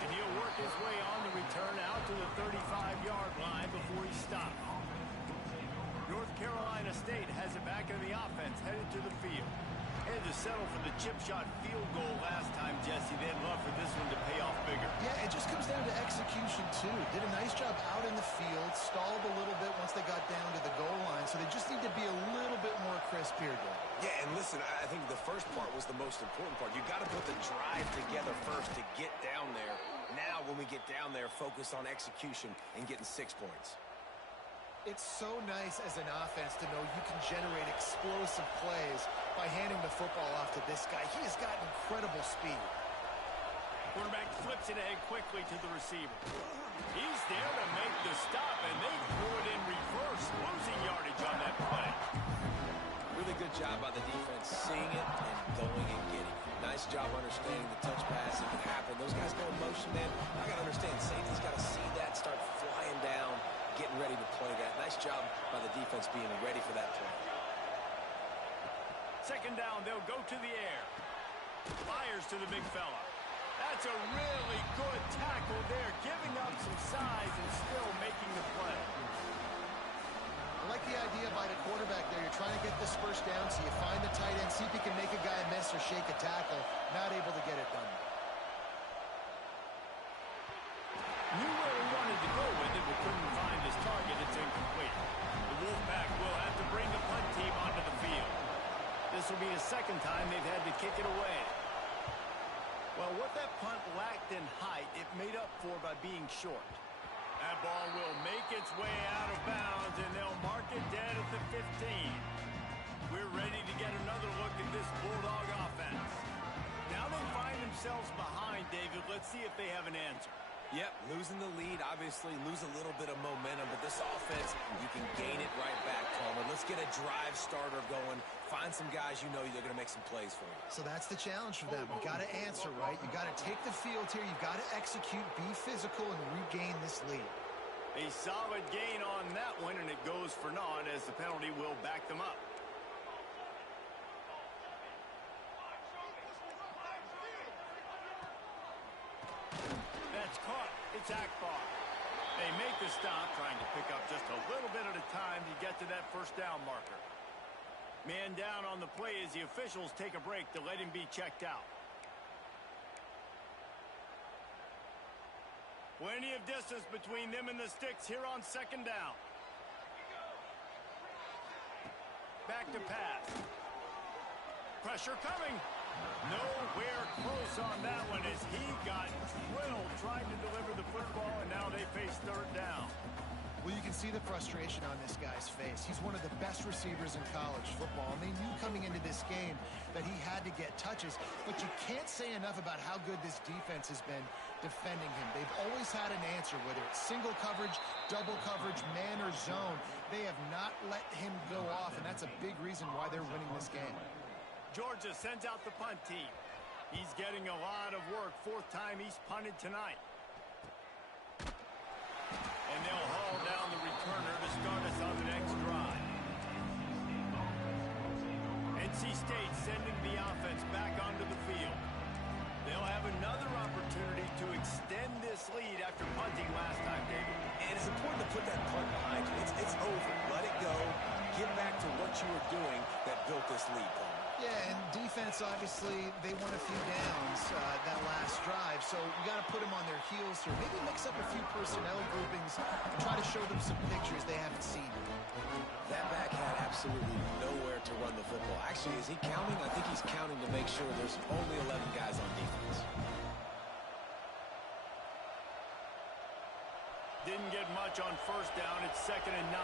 And he'll work his way on the return out to the 35-yard line before he stops. North Carolina State has it back in the offense, headed to the field. Had to settle for the chip shot field goal last time, Jesse. They'd love for this one to pay off bigger. Yeah, it just comes down to execution, too. Did a nice job out in the field, stalled a little bit once they got down to the goal line, so they just need to be a little bit more crisp here, Dave. Yeah, and listen, I think the first part was the most important part. You got to put the drive together first to get down there. Now, when we get down there, focus on execution and getting 6 points. It's so nice as an offense to know you can generate explosive plays by handing the football off to this guy. He has got incredible speed. Quarterback flips it ahead quickly to the receiver. He's there to make the stop, and they threw it in reverse, losing yardage on that play. Really good job by the defense, seeing it and going and getting it. nice job understanding the touch pass. It can happen. Those guys go in motion, man. I got to understand, safety's got to see that, start flying down, getting ready to play that. Nice job by the defense being ready for that play. Second down, they'll go to the air. Fires to the big fella. That's a really good tackle there, giving up some size and still making the play. I like the idea by the quarterback there. You're trying to get this first down, so you find the tight end, see if you can make a guy miss or shake a tackle. Not able to get it done. Knew where he wanted to go with it, but couldn't find his target. It's incomplete. The Wolfpack will have to bring the punt team onto the field. This will be the second time they've had to kick it away. Well, what that punt lacked in height, it made up for by being short. That ball will make its way out of bounds, and they'll mark it dead at the 15. We're ready to get another look at this Bulldog offense. Now they find themselves behind, David. Let's see if they have an answer. Yep, losing the lead, obviously lose a little bit of momentum, but this offense, you can gain it right back, Palmer. Let's get a drive starter going. Find some guys you know they're going to make some plays for you. So that's the challenge for them. You got to answer, right? You got to take the field here. You got to execute, be physical, and regain this lead. A solid gain on that one, and it goes for naught as the penalty will back them up. That's caught. It's Akbar. They make the stop, trying to pick up just a little bit at a time to get to that first down marker. Man down on the play as the officials take a break to let him be checked out. Plenty of distance between them and the sticks here on second down. Back to pass. Pressure coming. Nowhere close on that one as he got drilled trying to deliver the football, and now they face third down. Well, you can see the frustration on this guy's face. He's one of the best receivers in college football, and they knew coming into this game that he had to get touches, but you can't say enough about how good this defense has been defending him. They've always had an answer, whether it's single coverage, double coverage, man or zone. They have not let him go off, and that's a big reason why they're winning this game. Georgia sends out the punt team. He's getting a lot of work. Fourth time he's punted tonight. And they'll haul down the returner to start us on the next drive. NC State sending the offense back onto the field. They'll have another opportunity to extend this lead after punting last time, David. And it's important to put that punt behind you. It's over. Let it go. Get back to what you were doing that built this lead, Palmer. Yeah, and defense, obviously, they won a few downs that last drive, so you got to put them on their heels here. Maybe mix up a few personnel groupings and try to show them some pictures they haven't seen. That back had absolutely nowhere to run the football. Actually, is he counting? I think he's counting to make sure there's only 11 guys on defense. Didn't get much on first down. It's 2nd and 9.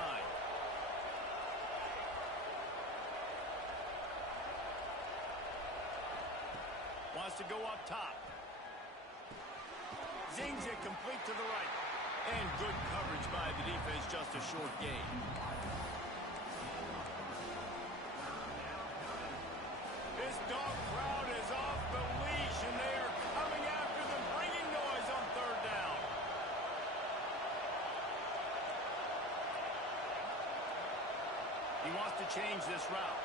Wants to go up top. Zings it complete to the right. And good coverage by the defense, just a short gain. This dog crowd is off the leash, and they are coming after them, bringing noise on third down. He wants to change this route.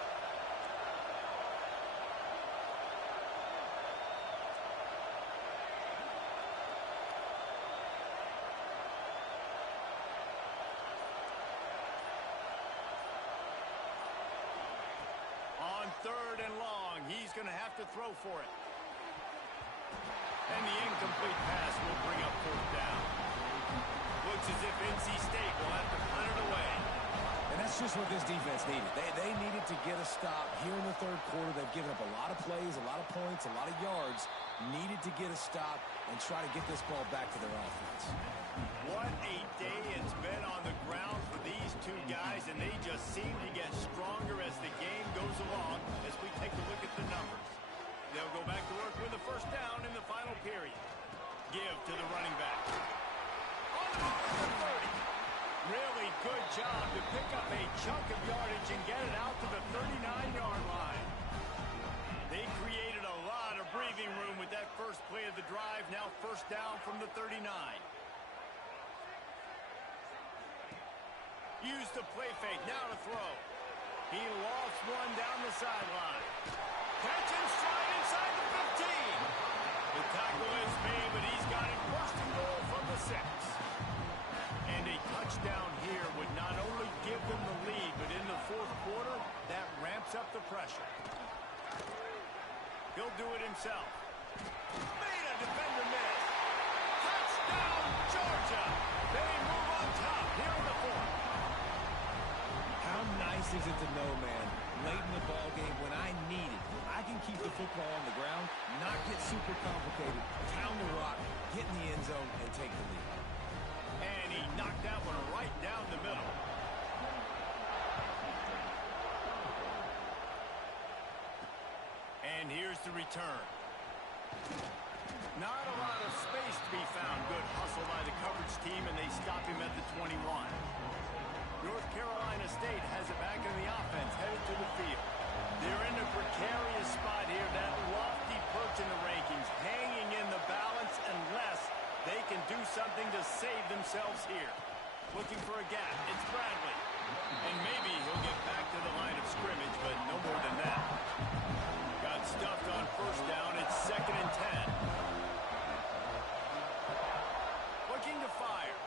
Third and long. He's going to have to throw for it. And the incomplete pass will bring up fourth down. Looks as if NC State will have to punt it away. And that's just what this defense needed. They needed to get a stop here in the third quarter. They've given up a lot of plays, a lot of points, a lot of yards. Needed to get a stop and try to get this ball back to their offense. What a day it's been on the ground for these two guys, and they just seem to get stronger as the game goes along as we take a look at the numbers. They'll go back to work with a first down in the final period. Give to the running back. On the mark for 30. Really good job to pick up a chunk of yardage and get it out to the 39-yard line. They created a lot of breathing first down from the 39. Used the play fake, now to throw. He lofts one down the sideline. Catch and stride inside the 15. The tackle is made, but he's got it first and goal from the 6. And a touchdown here would not only give them the lead, but in the fourth quarter, that ramps up the pressure. He'll do it himself. Made a defender miss. Touchdown, Georgia. They move on top here in the fourth. How nice is it to know, man, late in the ball game when I need it, I can keep the football on the ground, not get super complicated, pound the rock, get in the end zone, and take the lead. And he knocked that one right down the middle. And here's the return. Not a lot of space to be found. Good hustle by the coverage team, and they stop him at the 21. North Carolina State has it back in the offense, headed to the field. They're in a precarious spot here, that lofty perch in the rankings, hanging in the balance unless they can do something to save themselves here. Looking for a gap. It's Bradley. And maybe he'll get back to the line of scrimmage, but no more than that. Got stuffed on first down. It's 2nd and 10. Looking to fire.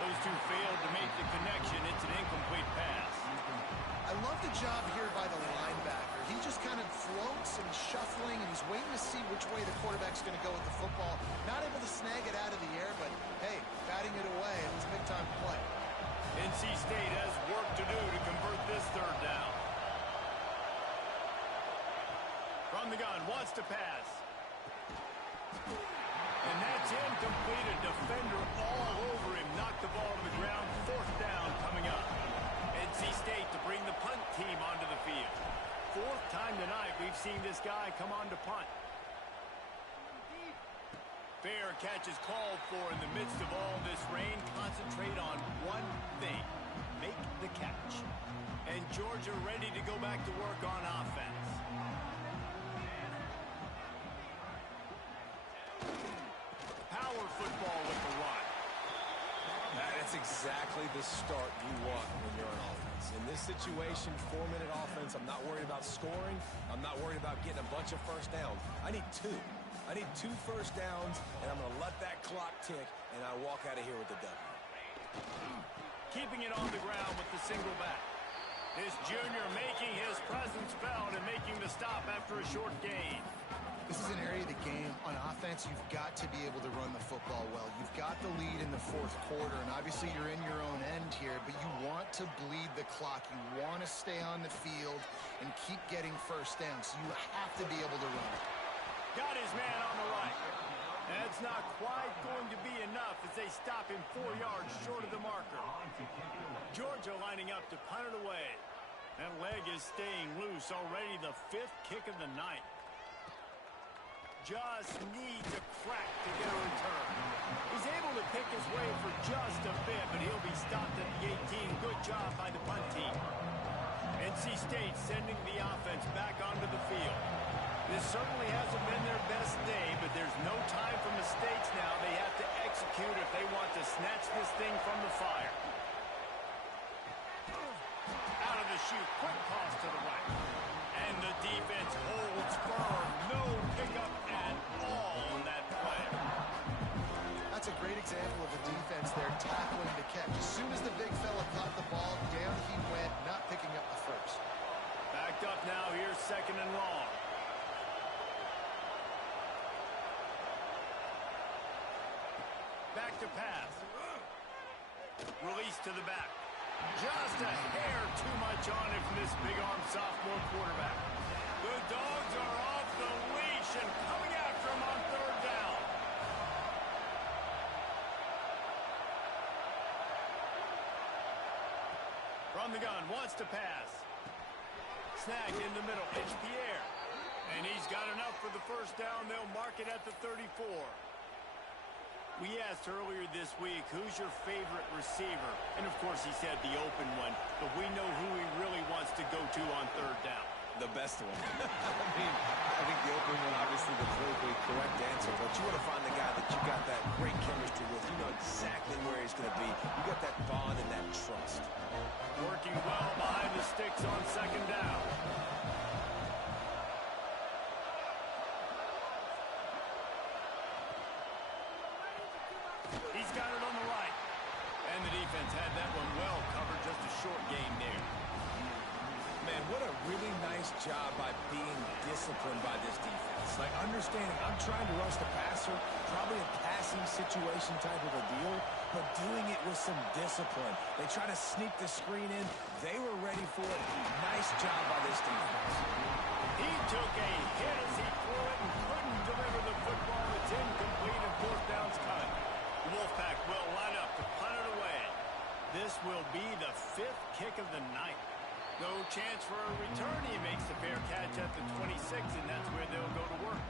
Those two failed to make the connection. It's an incomplete pass. I love the job here by the linebacker. He just kind of floats and he's shuffling and he's waiting to see which way the quarterback's going to go with the football. Not able to snag it out of the air, but hey, batting it away. It was a big-time play. NC State has work to do to convert this third down. From the gun, wants to pass. And that's incomplete. A defender all over him. Knocked the ball to the ground. 4th down coming up. NC State to bring the punt team onto the field. 4th time tonight we've seen this guy come on to punt. Fair catch is called for in the midst of all this rain. Concentrate on one thing. Make the catch. And Georgia ready to go back to work on offense. Power football with the run. That's exactly the start you want when you're on offense. In this situation, 4-minute offense, I'm not worried about scoring. I'm not worried about getting a bunch of first downs. I need 2. I need 2 first downs, and I'm going to let that clock tick, and I walk out of here with the W. Keeping it on the ground with the single back. This junior making his presence felt and making the stop after a short gain. This is an area of the game. On offense, you've got to be able to run the football well. You've got the lead in the fourth quarter, and obviously you're in your own end here, but you want to bleed the clock. You want to stay on the field and keep getting first down, so you have to be able to run. Got his man on the right. That's not quite going to be enough as they stop him 4 yards short of the marker. Georgia lining up to punt it away. That leg is staying loose. Already the 5th kick of the night. Just needs a crack to get a return. He's able to pick his way for just a bit, but he'll be stopped at the 18. Good job by the punt team. NC State sending the offense back onto the field. This certainly hasn't been their best day, but there's no time for mistakes now. They have to execute if they want to snatch this thing from the fire. Out of the chute, quick toss to the right. And the defense holds firm. No pickup at all on that play. That's a great example of the defense there tackling the catch. As soon as the big fella caught the ball, down he went, not picking up the first. Backed up now, here's 2nd and long. Back to pass. Release to the back. Just a hair too much on it from this big-arm sophomore quarterback. The Dogs are off the leash and coming after him on 3rd down. From the gun, wants to pass. Snagged in the middle. It's Pierre. And he's got enough for the first down. They'll mark it at the 34. We asked earlier this week, who's your favorite receiver? And, of course, he said the open one. But we know who he really wants to go to on 3rd down. The the best of them. I think the opening one, obviously the politically correct answer, but you want to find the guy that you got that great chemistry with. You know exactly where he's going to be. You got that bond and that trust. Working well behind the sticks on second down. He's got it on the right. And the defense had that one well covered. Just a short game there. Man, what a really nice job by being disciplined by this defense. Like, understanding I'm trying to rush the passer, probably a passing situation type of a deal, but doing it with some discipline. They try to sneak the screen in. They were ready for it. Nice job by this defense. He took a hit as he threw it and couldn't deliver the football. It's incomplete and fourth down's cut. The Wolfpack will line up to punt it away. This will be the 5th kick of the night. No chance for a return. He makes the fair catch at the 26, and that's where they'll go to work.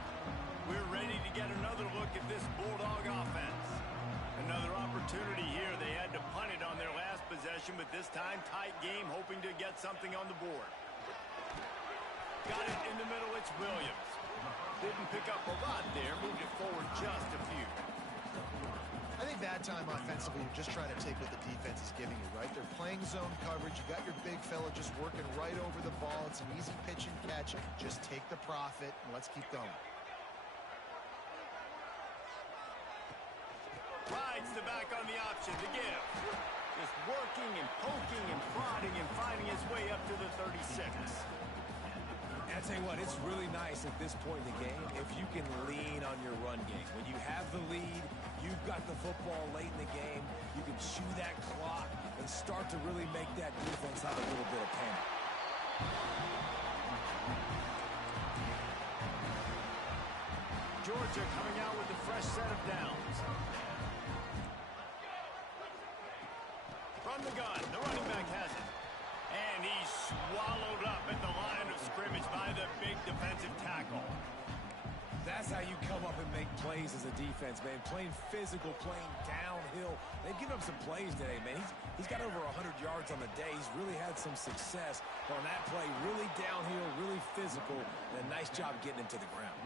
We're ready to get another look at this Bulldog offense. Another opportunity here. They had to punt it on their last possession, but this time tight game, hoping to get something on the board. Got it in the middle. It's Williams. Didn't pick up a lot there. Moved it forward just a few. I think that time offensively, you're just trying to take what the defense is giving you, right? They're playing zone coverage. You got your big fella just working right over the ball. It's an easy pitch and catch. Just take the profit, and let's keep going. Rides the back on the option to give. Just working and poking and prodding and finding his way up to the 36. And I tell you what, it's really nice at this point in the game if you can lean on your run game. When you have the lead, you've got the football late in the game, you can chew that clock and start to really make that defense have a little bit of panic. Georgia coming out with a fresh set of downs. From the gun, the running back has it. And he's swallowed up at the line of scrimmage by the big defensive tackle. That's how you come up and make plays as a defense, man. Playing physical, playing downhill. They've given up some plays today, man. He's got over 100 yards on the day. He's really had some success on that play. Really downhill, really physical, and a nice job getting him to the ground.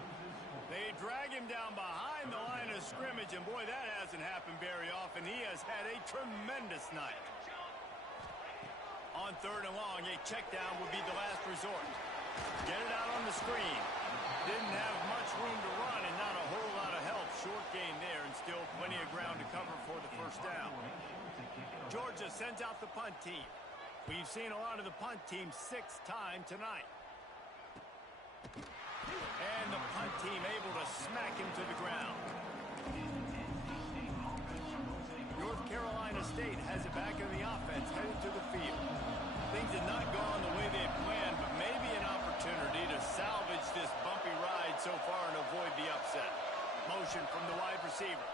They drag him down behind the line of scrimmage, and boy, that hasn't happened very often. He has had a tremendous night. On third and long, a check down would be the last resort. Get it out on the screen. Didn't have much room to run and not a whole lot of help. Short gain there and still plenty of ground to cover for the first down. Georgia sends out the punt team. We've seen a lot of the punt team 6 times tonight. And the punt team able to smack him to the ground. North Carolina State has it back in the offense, headed to the field. Things have not gone the way they had planned, but maybe an opportunity to salvage this bumpy ride so far and avoid the upset. Motion from the wide receiver.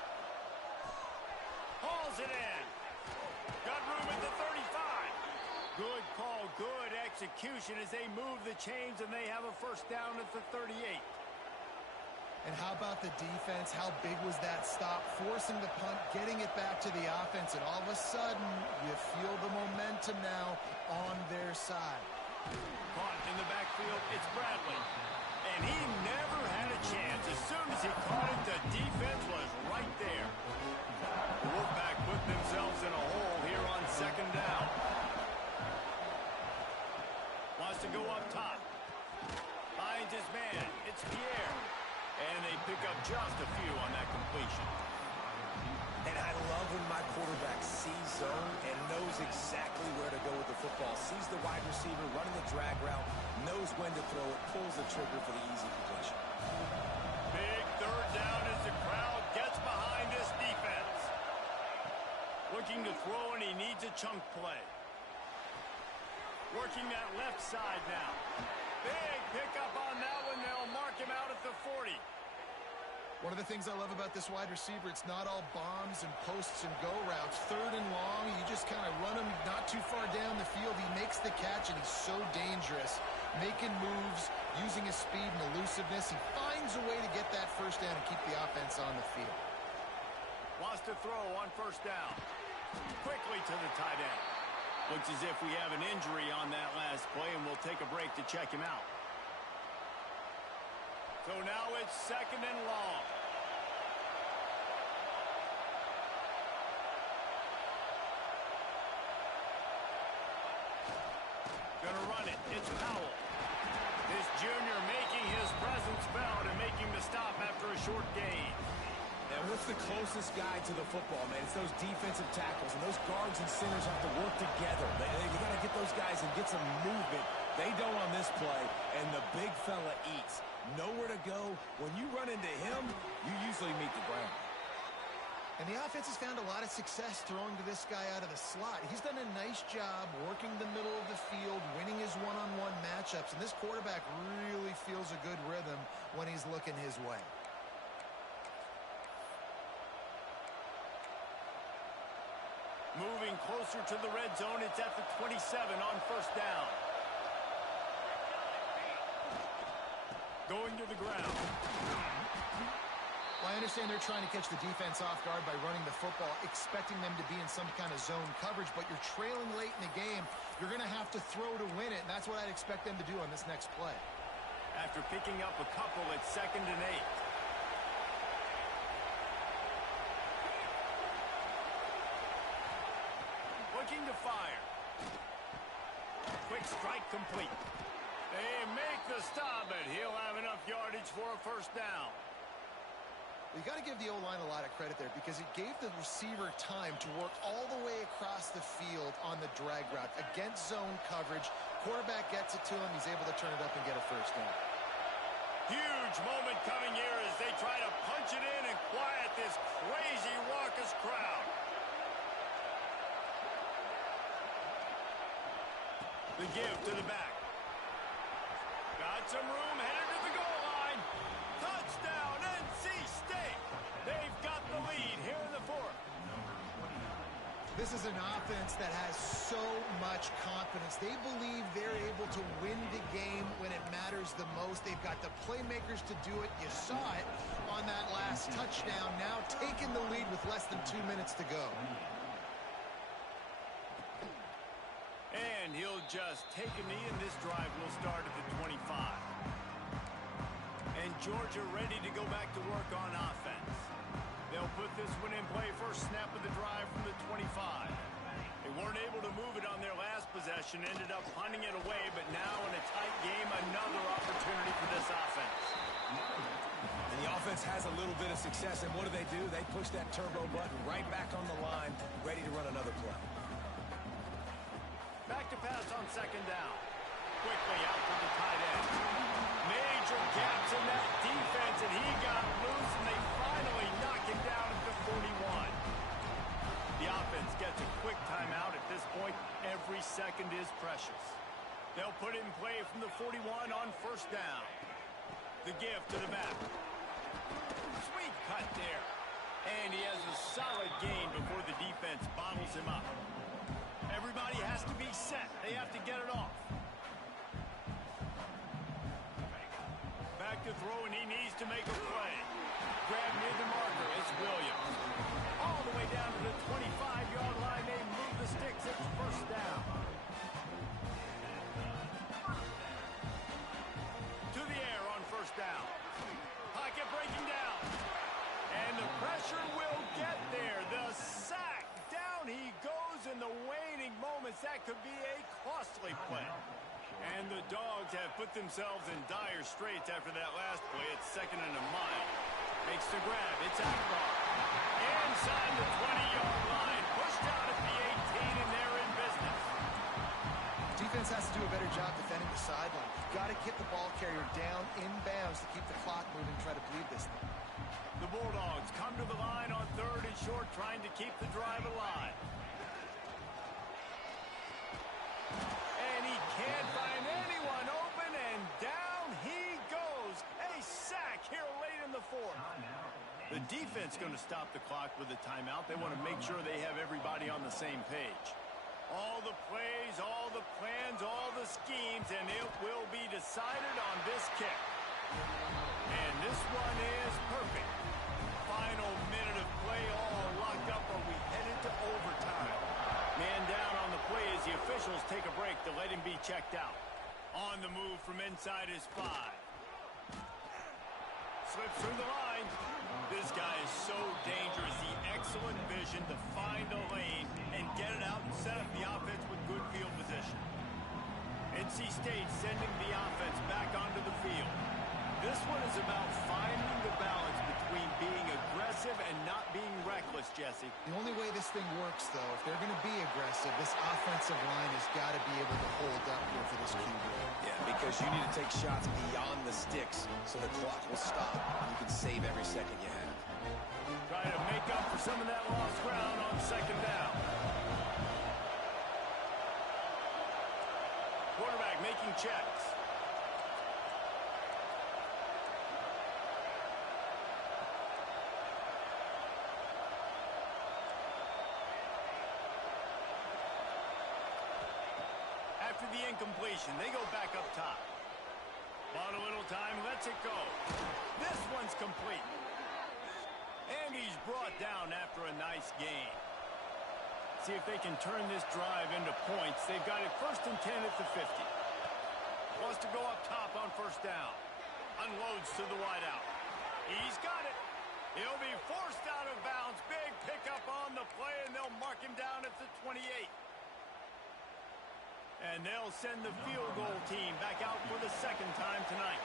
Hauls it in. Got room at the 35. Good call, good execution as they move the chains and they have a first down at the 38. And how about the defense? How big was that stop? Forcing the punt, getting it back to the offense, and all of a sudden, you feel the momentum now on their side. Caught in the backfield, it's Bradley. And he never had a chance. As soon as he caught it, the defense was right there. The Wolfpack put themselves in a hole here on second down. Wants to go up top. Finds his man. It's Pierre. And they pick up just a few on that completion. And I love when my quarterback sees zone and knows exactly where to go with the football. Sees the wide receiver running the drag route, knows when to throw it, pulls the trigger for the easy completion. Big third down as the crowd gets behind this defense. Looking to throw, and he needs a chunk play. Working that left side now. Big pickup on that one. They'll mark him out at the 40. One of the things I love about this wide receiver, it's not all bombs and posts and go routes. Third and long, you just kind of run him not too far down the field. He makes the catch, and he's so dangerous. Making moves, using his speed and elusiveness. He finds a way to get that first down and keep the offense on the field. Wants to throw on first down. Quickly to the tight end. Looks as if we have an injury on that last play, and we'll take a break to check him out. So now it's 2nd and long. Gonna run it. It's Powell. This junior making his presence felt and making the stop after a short gain. And what's the closest guy to the football, man? It's those defensive tackles, and those guards and centers have to work together. They got to get those guys and get some movement. They don't on this play, and the big fella eats. Nowhere to go. When you run into him, you usually meet the ground. And the offense has found a lot of success throwing to this guy out of the slot. He's done a nice job working the middle of the field, winning his one-on-one matchups, and this quarterback really feels a good rhythm when he's looking his way. Moving closer to the red zone, it's at the 27 on 1st down. Going to the ground. Well, I understand they're trying to catch the defense off guard by running the football, expecting them to be in some kind of zone coverage, but you're trailing late in the game. You're going to have to throw to win it, and that's what I'd expect them to do on this next play. After picking up a couple, it's 2nd and 8. Looking to fire. Quick strike complete. They make the stop, and he'll have enough yardage for a 1st down. You got to give the O-line a lot of credit there because it gave the receiver time to work all the way across the field on the drag route against zone coverage. Quarterback gets it to him. He's able to turn it up and get a 1st down. Huge moment coming here as they try to punch it in and quiet this crazy, raucous crowd. The give to the back. Got some room, headed to the goal line. Touchdown, NC State. They've got the lead here in the 4th. This is an offense that has so much confidence. They believe they're able to win the game when it matters the most. They've got the playmakers to do it. You saw it on that last touchdown. Now taking the lead with less than 2 minutes to go. And he'll just take a knee, and this drive will start at the 25. And Georgia ready to go back to work on offense. They'll put this one in play first snap of the drive from the 25. They weren't able to move it on their last possession, ended up punting it away, but now in a tight game, another opportunity for this offense. And the offense has a little bit of success, and what do? They push that turbo button right back on the line, ready to run another play. Back to pass on 2nd down. Quickly out to the tight end. Major gaps in that defense, and he got loose, and they finally knock him down at the 41. The offense gets a quick timeout at this point. Every second is precious. They'll put it in play from the 41 on 1st down. The give to the back. Sweet cut there. And he has a solid gain before the defense bottles him up. Everybody has to be set. They have to get it off. Back to throw, and he needs to make a play. Grab near the marker. It's Williams. All the way down to the 25-yard line. They move the sticks. It's 1st down. To the air on 1st down. Pocket breaking down. And the pressure will get there. The sack. Down he goes in the waning moments. That could be a costly play. And the Dogs have put themselves in dire straits after that last play. It's 2nd and a mile. Makes the grab. It's Akbar. Inside the 20-yard line. Pushed out at the 18, and they're in business. Defense has to do a better job defending the sideline. Got to get the ball carrier down in bounds to keep the clock moving, try to bleed this thing. The Bulldogs come to the line on 3rd and short, trying to keep the drive alive. And he can't find anyone open, and down he goes. A sack here late in the 4th. The defense going to stop the clock with a timeout. They want to make sure they have everybody on the same page. All the plays, all the plans, all the schemes, and it will be decided on this kick. And this one is perfect. Final minute of play, all locked up. Are we headed to overtime? Man down on the play as the officials take a break to let him be checked out. On the move from inside his 5. slips through the line. This guy is so dangerous. The excellent vision to find a lane and get it out and set up the offense with good field position. NC State sending the offense back onto the field. This one is about finding the balance between being aggressive and not being reckless, Jesse. The only way this thing works, though, if they're going to be aggressive, this offensive line has got to be able to hold up here for this QB. Yeah, because you need to take shots beyond the sticks so the clock will stop. You can save every second you have. Try to make up for some of that lost ground on second down. Quarterback making checks. After the incompletion, they go back up top. Bought a little time, lets it go. This one's complete. And he's brought down after a nice gain. See if they can turn this drive into points. They've got it 1st and 10 at the 50. Wants to go up top on 1st down. Unloads to the wideout. He's got it. He'll be forced out of bounds. Big pickup on the play, and they'll mark him down at the 28. And they'll send the field goal team back out for the 2nd time tonight.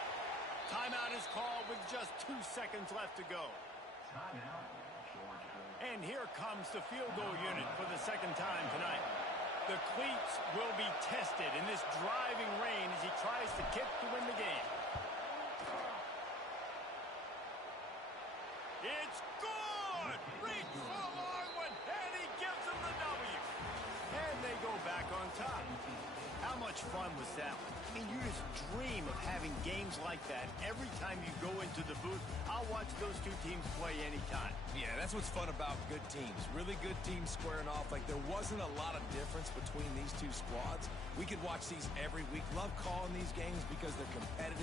Timeout is called with just 2 seconds left to go. And here comes the field goal unit for the 2nd time tonight. The cleats will be tested in this driving rain as he tries to kick to win the game. It's good! Reach for a long one, and he gives them the W. And they go back on top. How much fun was that one? I mean, you just dream of having games like that every time you go into the booth. I'll watch those two teams play anytime. Yeah, that's what's fun about good teams. Really good teams squaring off. Like, there wasn't a lot of difference between these two squads. We could watch these every week. Love calling these games because they're competitive.